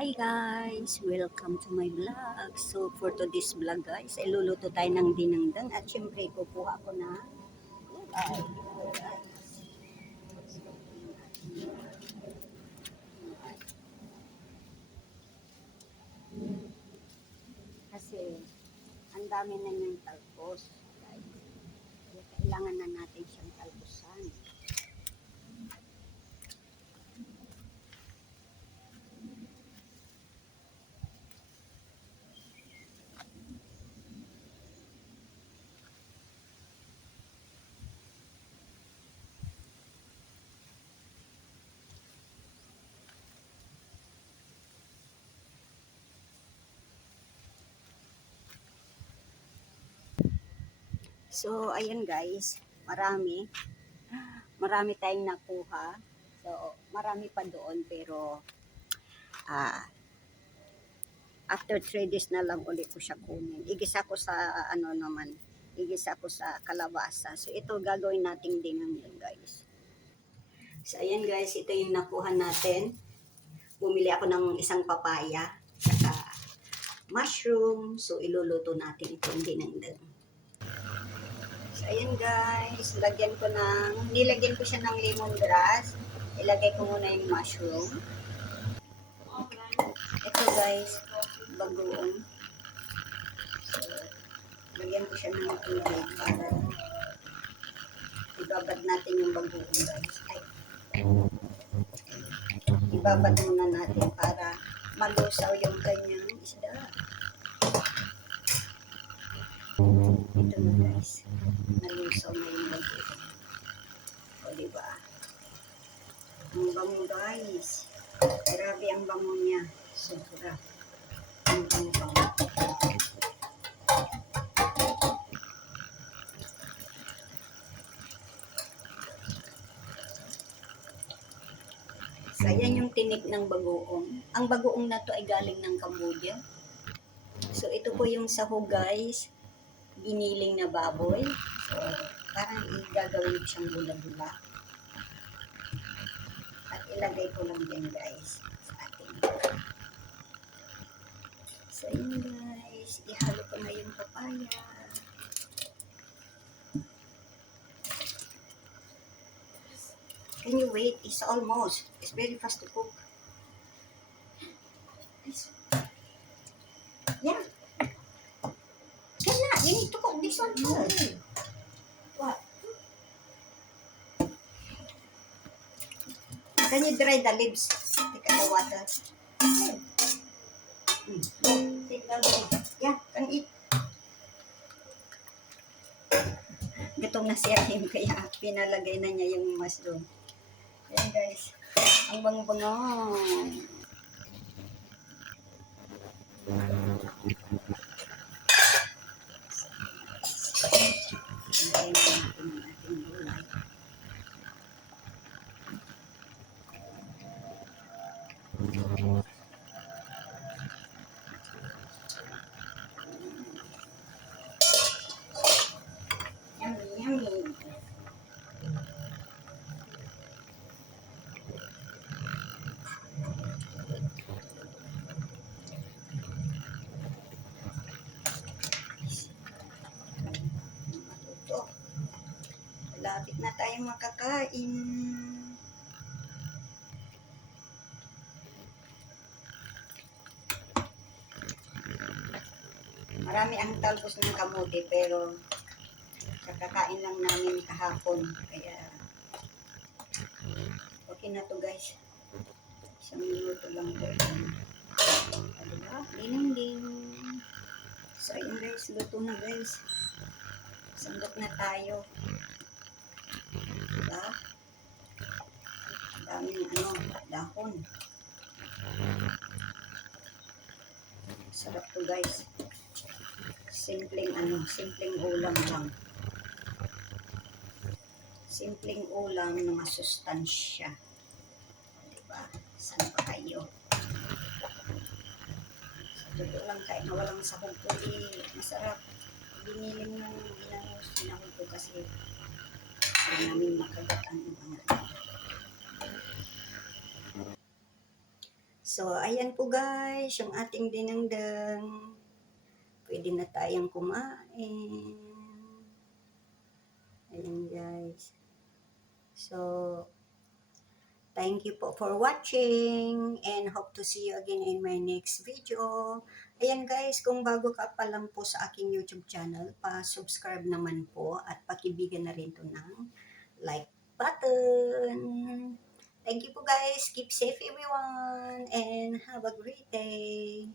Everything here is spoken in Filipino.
Hi guys! Welcome to my vlog. So for today's vlog guys, ay luluto tayo ng dinengdeng at syempre kukuha ko na gulay. Kasi ang dami na niyang talpos. Guys. Kaya kailangan na natin siyang talpusan. So ayun guys, marami tayong nakuha. So marami pa doon pero ah after 3 days na lang ulit ko siya kunin. Igisa ko sa igisa ko sa kalabasa. So ito gagawin nating dinengdeng guys. So ayan guys, ito yung nakuha natin. Bumili ako ng isang papaya, saka mushroom. So iluluto natin itong dinengdeng. So ayan guys, nilagyan ko siya ng lemongrass. Ilagay ko muna yung mushroom. Ito guys, bagoong. So, lagyan ko siya ng tubig para ibabad natin yung bagoong guys. Ibabad muna natin para malusaw yung kanyang isda. Ito na guys, nalusaw na yung bagoong. O diba? Ang bango guys. Grabe ang bango niya. Sobra. Ang bango. So, ayan yung tinik ng bagoong. Ang bagoong na to ay galing ng Cambodia. So, ito po yung sahog guys. Giniling na baboy. So, parang igagawin ko siyang bula-bula. At ilagay ko lang din guys sa ating. So, yun guys. Ihalo ko na yung papaya. Can you wait? It's almost. It's very fast to cook. This. Yeah. Can not. You need to cook this one too. What? Can you dry the leaves? Take the water. Take the leaves. Yeah, can eat. Gutom na si Rahim kaya pinalagay na niya yung mushroom. Ayan guys. Ang bango-bango. Ayan natin ang ating gulay. Yummy, yummy. Matuto. Malapit na tayong makakain. Marami ang talbos ng kamote pero kakakain lang namin kahapon. Kaya okay na to guys. Isang minuto lang po. Diba? Ding-ding. So ayun guys, luto na guys. Sandok na tayo. Diba? Daming dahon. Sarap to guys. Simpleng ulam lang. Simpleng ulam na masustansya. Diba? Saan pa kayo? Sa totoo lang kahit na walang sahog po masarap. Biniling ng sinahog ko kasi hindi namin makagat ang mga. So, ayan po guys, yung ating dinengdeng. Pwede na tayong kumain. Ayan guys. So, thank you po for watching and hope to see you again in my next video. Ayan guys, kung bago ka pa lang po sa aking YouTube channel, pa-subscribe naman po at pakibigan na rin to ng like button. Thank you po guys. Keep safe everyone and have a great day.